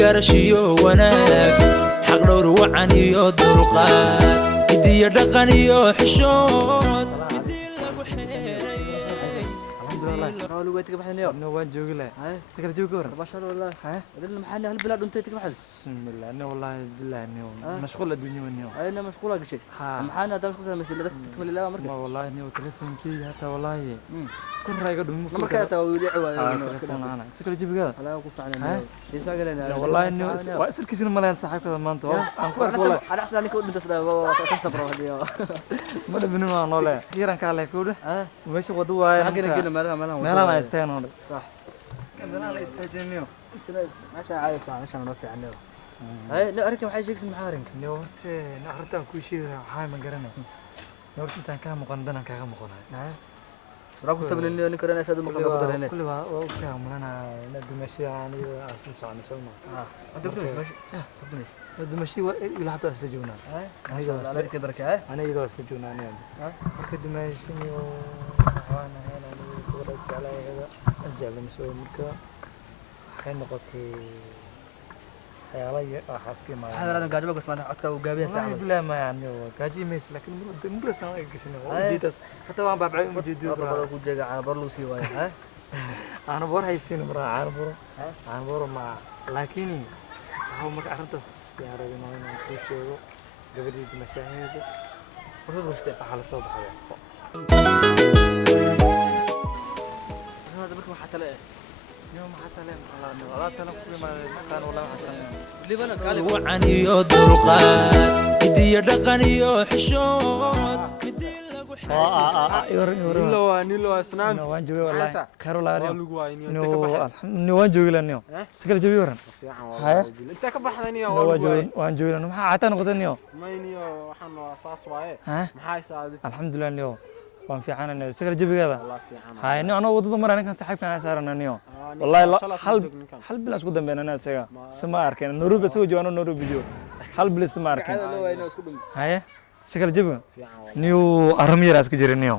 garashiyo wanaag xaq dhowr wacan iyo dulqaad idiyo dhaqan iyo xishood midii lagu xeeray لو بيتك بحنيو نوان جوجي له سكر جوجي ورا ما شاء الله ها ادري محل هل بلاد انت تكبحس بسم الله انا والله بالله اني مشغول الدنيا مني انا مشغول اقشي محل هذا مشغول مسيله تكمل الله مركز ما والله اني تليفون كي حتى والله كل رايق دم مركز تا وديع انا سكر جوجي لا وقف علينا يساق لنا والله اني واسر كيسن ملان صاحبك ما انت ان كو والله انا احسن انك انت تصبر هدي ما بنو نوله خيران كاله كوده ماشي ودو واي حقنا ما ما استاهل صح كنا لا استاجنيو قلت له ماشي عارف عشان نوفي عنه هاي لا اركب waxay sheegsan maxaarinka نورتي نعرتان ku sheegay waxay ma garanay نورتي intaan ka maqan dana kaga maqanahay راكو تبني انك انا اسد مقلب قدرنا كل وقتها مرنا ندمشي يعني اصل سونا سونا انت بدمش ماشي بدمش ندمشي الى حتى استجونا انا عليك بركه انا اذا استجونا انا marka دمشي وانا هنا ورد على هذا اسجل مسوي marka waxay noqotay حيالي حاسكي ما هذا قاعد بس ما عدك وقابيه ساعه بلا ما يعني قاجي ميس لكن مو سنه ايغشني وجيتس حتى ما بعبعي مجدي برا كو جيغا على برلوسي واي ها انا بور هيسين مرا عن بور ما لكن صحو marka arintas yaarayno inaan ku sheego gabadhii mashaahida wuxuu goostay xal soo baxay هذا بركه حتى لا يوم حتى لا والله تلفون ما كان ولا حسن ليبنا قال wacan iyo dulqaad idiyo dhaqan iyo xishood midii lagu xeeray نيلو اسنان وان جوي والله كارولاريو نو وان جوي لانيو سكر جوي ورن هاي انت كبخدني وان جوي لانو ما عتا نقدنيو ماينيو waxaan waa saas waaye maxay saadi alxamdulillah niyo waan fiicanaa sakar jabigeeda wallahi fiican hay niyo anoo wadada maraan kan saaxiibkan saarananiyo wallahi hal bil isku dambeynana isaga sama arkeen Nairobi soo joogno Nairobi video hal bil sama arkeen hay sakar jabiga niyo aram yar iska jiraniyo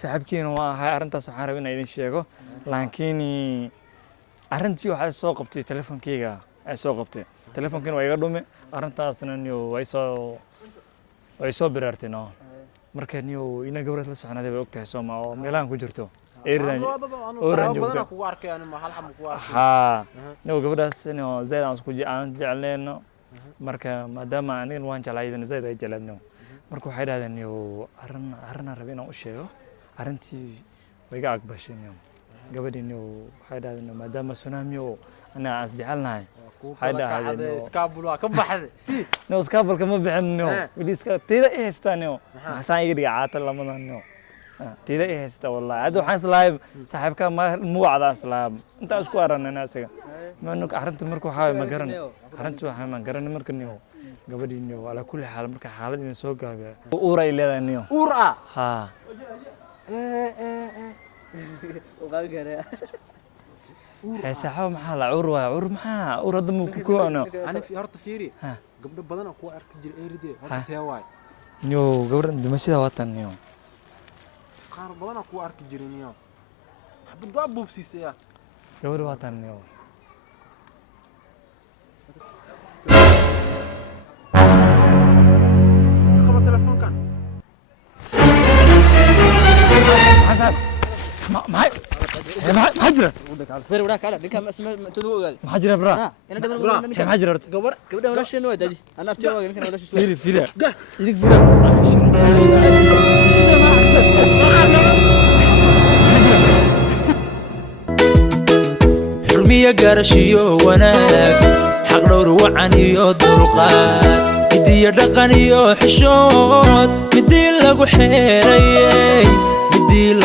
saaxiibkiina waa hay arintaas waxaan rabaa inaan idin sheego laakiin arintii waxa soo qabtay telefoonkeyga ay soo qabtay telefoonkiina waa iga dhume arintaasna niyo way soo biraartay marka niyo ina gabadh la soconaaday way ogtahay Soomaa oo meelaan ku jirto eeran badan ku arkay aan ma hal xam ku arkay ha niyo gabadhaas niyo zayd aan isku jecleeno marka maadaama aniga waan jeclaayeen zayd ay jeclaadno marka waxay yiraahdeen niyo arin rabay inaan u sheego arintii way ga aqbashay niyo gabadhii niyo waxay yiraahdeen maadaama tsunami oo ana as jecelnahay هذا اسكابل ka baxday si no iskaabal kama bixinno wiliska teeda ay haystaan maxaan iga dhiga caata lamadan teeda ay haystaa wallahi hada waxaan islaayb saaxiibka ma wacda islaab inta isku aranayna isaga ma nuk arinta markuu waxaa ma garan arinta waxaa ma garan marka niyo gabadhii niyo wala kulli xaal marka xaalad in soo gaabay uur ay leedahay niyo uur ha oo qaal gaaraya saxaw maxaa la uur waa uur maxaa uur hadda ku koono ana fi horta fiiri gabdho badan ku arki jir eeride horta tee waay niyo gabadhan dumashada watan niyo qaar badan ku arki jirin niyo xabad waa buubsiisaya gabadh watan niyo qaba telefoonkan حسن ما حجر ودك على فير وراك على ديك اسمه تلو قال ما حجر برا انا دبر ما حجر قبل ولا شنو دادي انا ابتي واقف يمكن ولا شيء فيري يديك فيري xurmiya garashiyo wanaag xaq dhowr wacan iyo dulqaad idiyo dhaqan iyo xishood midii lagu xeeray midii